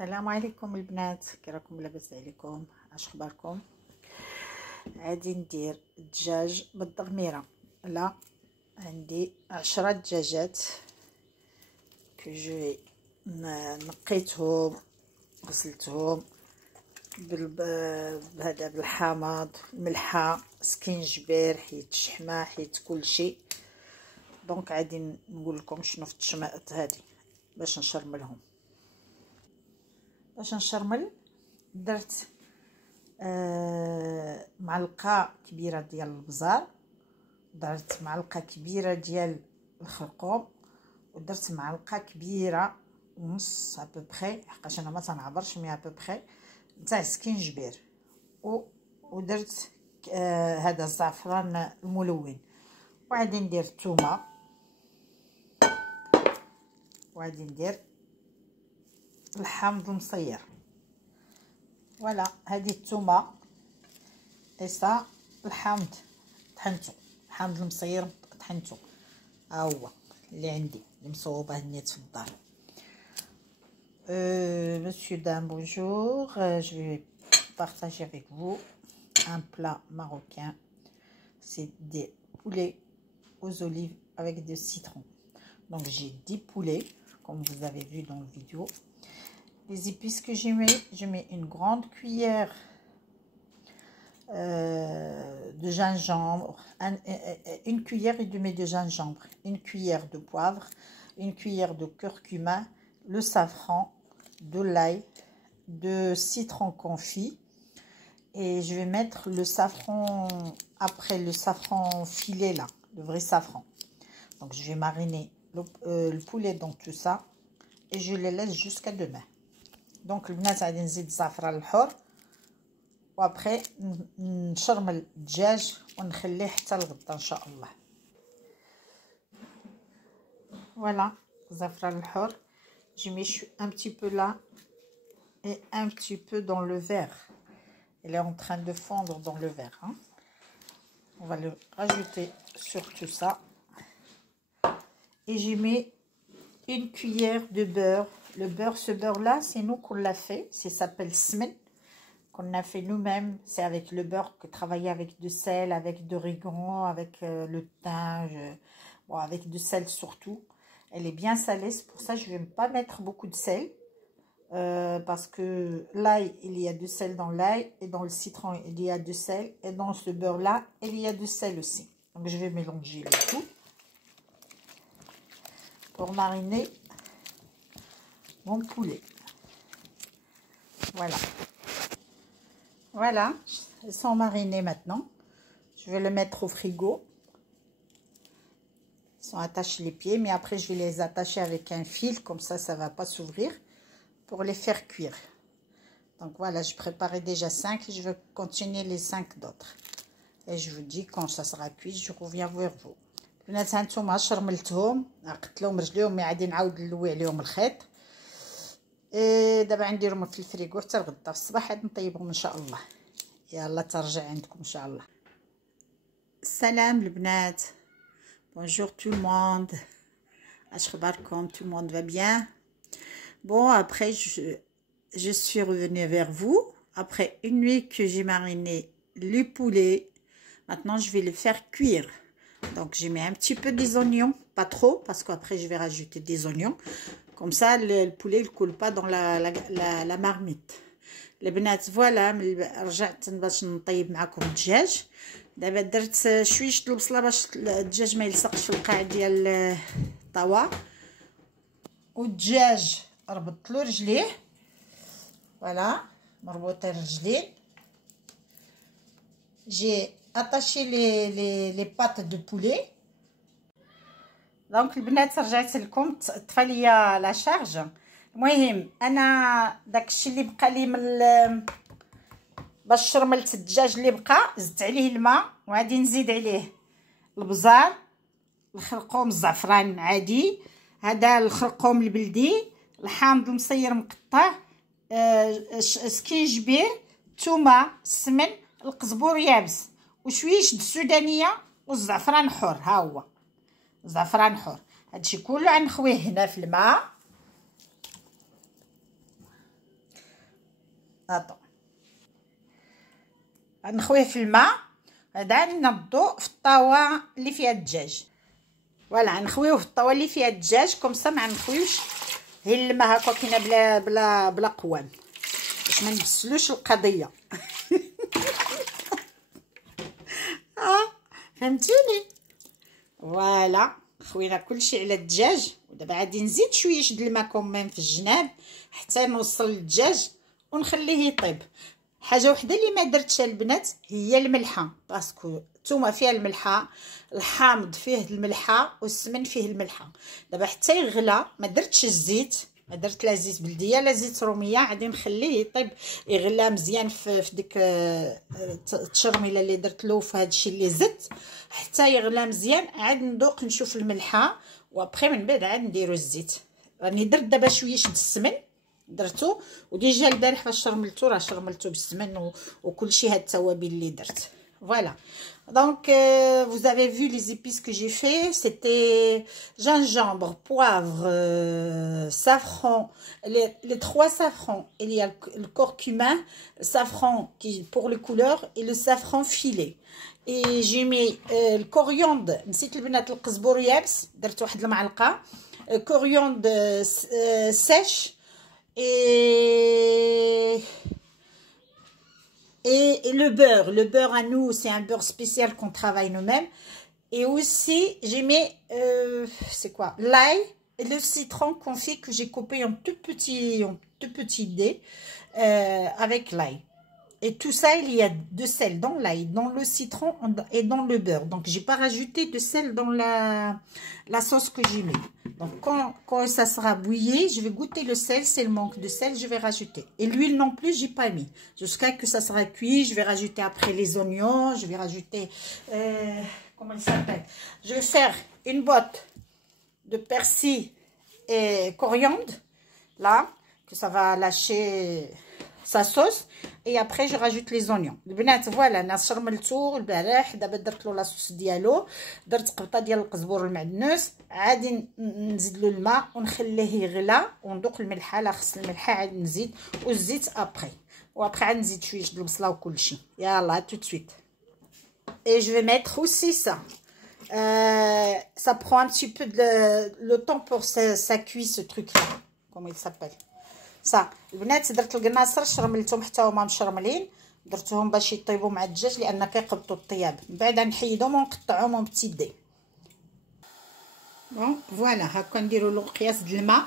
السلام عليكم البنات، كي راكم؟ لاباس عليكم؟ اش اخباركم؟ غادي ندير الدجاج بالضميره. لا، عندي 10 دجاجات كو نقيتهم غسلتهم بهذا بالحامض، الملحه، سكينجبير، حيت الشحمه، حيت كلشي. دونك غادي نقول لكم شنو في التشماط هذه باش نشرملهم. باش نشرمل درت معلقه كبيره ديال البزار، درت معلقه كبيره ديال الخرقوم، ودرت معلقه كبيره ونص ابوبخي، حقاش انا ما تنعبرش مي ابوبخي تاع سكينجبير، ودرت هذا الزعفران الملون، وغادي ندير الثومه، وغادي ندير الحامض المصير. فوالا، هذه الثومه ايصا الحامض طحنتو، الحامض المصير طحنتو، ها هو اللي عندي اللي مصوبه النيت في الدار. Monsieur dame, bonjour, je vais partager avec vous un plat marocain. C'est des poulets aux olives avec du citron. Donc j'ai 10 poulets comme vous avez vu dans la vidéo. Les épices que je mets une grande cuillère de gingembre, une cuillère et demie de gingembre, une cuillère de poivre, une cuillère de curcuma, le safran, de l'ail, de citron confit, et je vais mettre le safran après, le safran filé là, le vrai safran. Donc je vais mariner le poulet dans tout ça et je les laisse jusqu'à demain. Donc البنات غادي نزيد الزعفران الحر، وابخي نشرمل الدجاج ونخليه حتى الغدا ان شاء الله. Voilà, الزعفران الحر. Je mets un petit peu là et un petit peu dans le verre. Il est en train de fondre dans le verre, hein. On va le rajouter sur tout ça. Et j'ai mis une cuillère de beurre. Le beurre, ce beurre-là, c'est nous qu'on l'a fait. Ça s'appelle smen, qu'on a fait nous-mêmes. C'est avec le beurre que travailler avec du sel, avec de l'origan, avec le thym, bon, avec du sel surtout. Elle est bien salée, c'est pour ça que je ne vais pas mettre beaucoup de sel. Parce que l'ail, il y a du sel dans l'ail, et dans le citron, il y a du sel, et dans ce beurre-là, il y a du sel aussi. Donc je vais mélanger le tout pour mariner mon poulet. Voilà. Voilà, ils sont marinés maintenant. Je vais le mettre au frigo. Ils sont attachés les pieds, mais après je vais les attacher avec un fil, comme ça ne va pas s'ouvrir, pour les faire cuire. Donc voilà, je préparais déjà 5 et je vais continuer les 5 d'autres. Et je vous dis quand ça sera cuit, je reviens vers vous. البنات هانتوما شرملتهم، عقدت لهم رجليهم، مي غادي نعاود نلوي عليهم الخيط. دابا غنديرهم في الفريغو حتى الغدا، في الصباح غادي نطيبهم ان شاء الله. يلا ترجع عندكم ان شاء الله. السلام البنات، bonjour tout le monde. اش اخباركم؟ tout le monde va bien? Bon, après je suis revenue vers vous après une nuit que j'ai mariné le poulet. Maintenant je vais le faire cuire. Donc j'ai mis un petit peu des oignons, pas trop, parce qu'après je vais rajouter des oignons. Comme ça le poulet ne coule pas dans la marmite. Les بنات فوالا، رجعت باش نطيب معكم الدجاج. دابا درت شويه البصله باش الدجاج ما يلصقش في القاع ديال الطاوه، والدجاج ربطت له رجليه. فوالا، مربوطه الرجلين. جي اتاشي لي بات دو بولي. دونك البنات رجعت لكم، طفى ليا لا شارج. المهم انا داكشي اللي بقى لي من باش شرملت الدجاج اللي بقى، زدت عليه الماء، وغادي نزيد عليه البزار، الخرقوم، الزعفران عادي، هذا الخرقوم البلدي، الحامض المصير مقطع، سكينجبير، ثومه، السمن، القزبور يابس، وشويه السودانيه، والزعفران حر. ها هو زعفران حر. هادشي كله غنخويه هنا في الماء. اطو غنخويه في الماء. هذا نضو في الطاوه اللي فيها الدجاج. فوالا نخويوه في الطاوه اللي فيها الدجاج كومسا ما نخويوش غير الماء هكا كاينه بلا قوام باش ما نبسلوش القضيه. فهمتوني؟ فوالا خوينا كلشي على الدجاج. ودابا غادي نزيد شويه د الماء كوميم في الجناب حتى نوصل للدجاج ونخليه يطيب. حاجه وحده اللي ما درتش البنات هي الملحه، باسكو الثومه فيها الملحه، الحامض فيه الملحه والسمن فيه الملحه. دابا حتى يغلى ما درتش الزيت، ما درت لا زيت بلديه لا زيت روميه، غادي نخليه يطيب يغلى مزيان في ديك التشرميله اللي درت له في هذا الشيء اللي زدت حتى يغلى مزيان. عاد ندوق نشوف الملحه وابخي من بعد عاد نديرو الزيت. راني درت دابا شويه د السمن درتو، وديجا البارح فاش شرملتو راه شرملتو بالسمن وكلشي هاد التوابل اللي درت. Voilà. Donc, vous avez vu les épices que j'ai fait. C'était gingembre, poivre, safran. Les trois safrans. Il y a le curcuma, le safran qui pour les couleurs et le safran filé. Et j'ai mis le coriandre. نسيت البنات القزبور يابس درت واحد المعلقة. Coriandre sèche et le beurre. Le beurre à nous, c'est un beurre spécial qu'on travaille nous-mêmes. Et aussi, j'ai mis, c'est quoi? L'ail et le citron confit que j'ai coupé en tout petit dés avec l'ail. Et tout ça, il y a de sel dans l'ail, dans le citron et dans le beurre. Donc, j'ai pas rajouté de sel dans la sauce que j'ai mis. Donc, quand ça sera bouilli, je vais goûter le sel. C'est le manque de sel, je vais rajouter. Et l'huile non plus, j'ai pas mis. Jusqu'à que ça sera cuit, je vais rajouter après les oignons. Je vais rajouter, comment il s'appelle? Je vais faire une botte de persil et coriandre, là, que ça va lâcher sa sauce. Et après je rajoute les oignons. البنات فوالا انا شرملتو البارح دابا درت له لاصوص ديالو. درت قبطه ديال القزبور المعدنوس، عادي نزيد له الماء ونخليه يغلى وندوق الملحه. لا خص الملحه عاد نزيد والزيت ابري، وابري عاد نزيد شويه د البصله وكلشي. يلا tout de suite. Et je vais mettre aussi ça. Ça prend un petit peu le temps pour ça cuit ce truc là. Comment il s'appelle? صا البنات درت القناصر شرملتهم حتى هما مشرملين، درتهم باش يطيبوا مع الدجاج لان كيقبطوا الطياب. من بعد نحيدهم ونقطعهم اون بتي دي. بون فوالا هكا نديروا له قياس د الماء،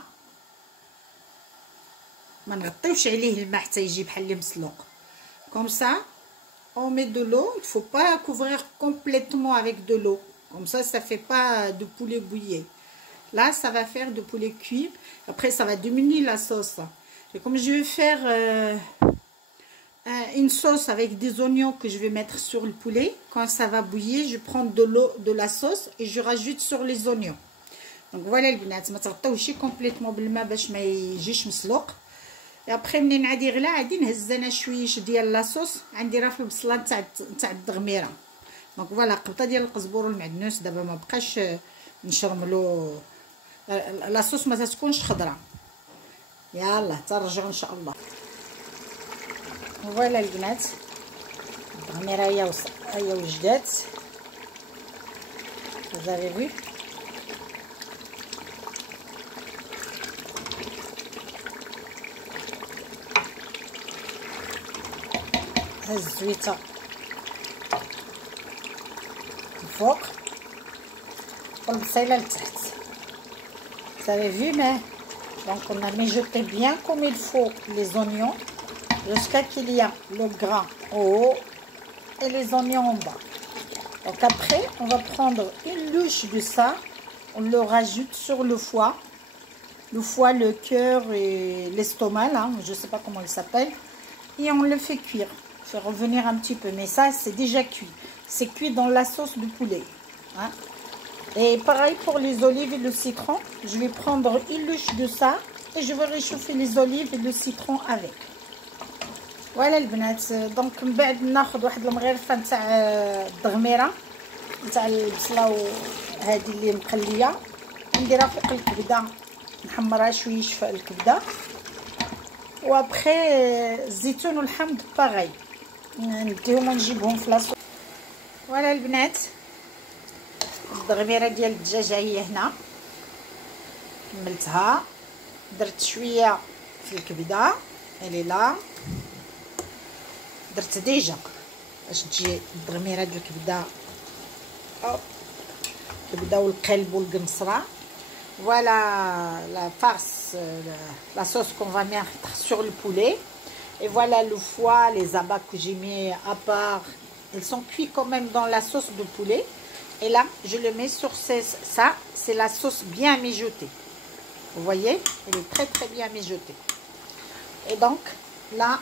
ما نغطيوش عليه الماء حتى يجي بحال اللي مسلوق. كوم سا on met de l'eau. Il faut pas couvrir complètement avec de l'eau, comme ça fait pas de poulet bouilli. Là ça va faire de poulet cuit. Après ça va diminuer la sauce. Et comme je vais faire une sauce avec des oignons que je vais mettre sur le poulet, quand ça va bouillir, je prends de l'eau, de la sauce et je rajoute sur les oignons. Donc voilà البنات، ما تغطيوش complètement بالماء باش ما يجيش مسلوق. et après منين عاد يغلى عادي نهز انا شويش ديال لاصوص عندي راه في البصله تاع الدغميره. دونك فوالا قبطه ديال القزبور والمعدنوس. دابا ما بقاش نشرملو لاصوص، ما تكونش خضراء. يلا ترجعوا ان شاء الله. فوالا البنات الدغميره هي وجدات. vous avez vu. الزويته الفوق والبصيله لتحت. vous avez vu. Mais donc on a mijoté bien comme il faut les oignons jusqu'à qu'il y a le gras au haut et les oignons en bas. Donc après on va prendre une louche de ça, on le rajoute sur le foie, le cœur et l'estomac là, je sais pas comment il s'appelle, et on le fait cuire. Faire revenir un petit peu, mais ça c'est déjà cuit, c'est cuit dans la sauce du poulet, hein. Et pareil pour les olives et le citron, je vais prendre une louche de ça et je vais réchauffer les olives et le citron avec. Voilà البنات. دونك من بعد ناخذ واحد المغرفه نتاع الدغميره نتاع البصله هذه اللي مقليه، نديرها فوق الكبده، نحمرها شويه في الكبده. وابخي الزيتون والحمض باغي نديهم ونجيبهم في لاصوص. فوالا البنات الدغميره ديال الدجاجه هي هنا، كملتها. درت شويه في الكبده اللي لا درت ديجا باش تجي الدغميره ديال الكبده، الكبده والقلب والقمصره. Voilà la farce, la sauce qu'on va mettre sur le poulet. Et voilà le foie, les abats que j'ai mis à part. Ils sont cuits quand même dans la sauce de poulet. Et là, je le mets sur ça. C'est la sauce bien mijotée. Vous voyez, elle est très très bien mijotée. Et donc, là,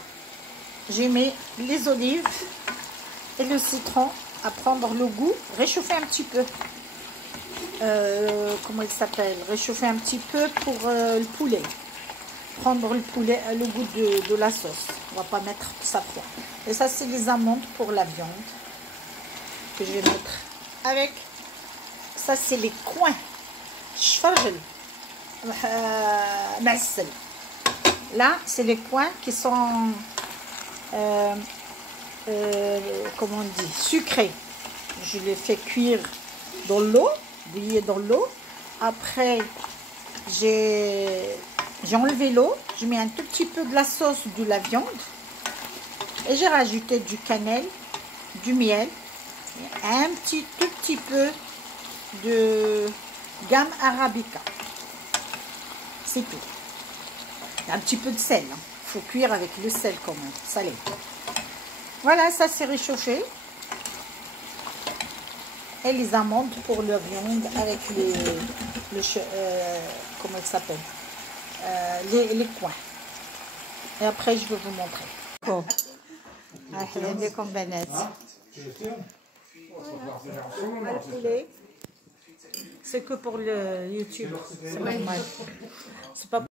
j'ai mis les olives et le citron à prendre le goût. Réchauffer un petit peu. Comment il s'appelle, réchauffer un petit peu pour le poulet, prendre le poulet, le goût de la sauce. On va pas mettre ça froid. Et ça c'est les amandes pour la viande que je vais mettre avec. Ça c'est les coins shfarjel معسل. Là c'est les coins qui sont comment on dit, sucrés. Je les fais cuire dans l'eau, bouillir dans l'eau. Après j'ai enlevé l'eau, je mets un tout petit peu de la sauce de la viande et j'ai rajouté du cannelle, du miel et un tout petit peu de gamme arabica. C'est tout. Et un petit peu de sel, hein. Faut cuire avec le sel quand même, salé. Voilà, ça c'est réchauffé. Et les amandes pour la viande avec comment il s'appelle, les coins. Et après je vais vous montrer. Bon. C'est que pour le YouTube, c'est normal. C'est pas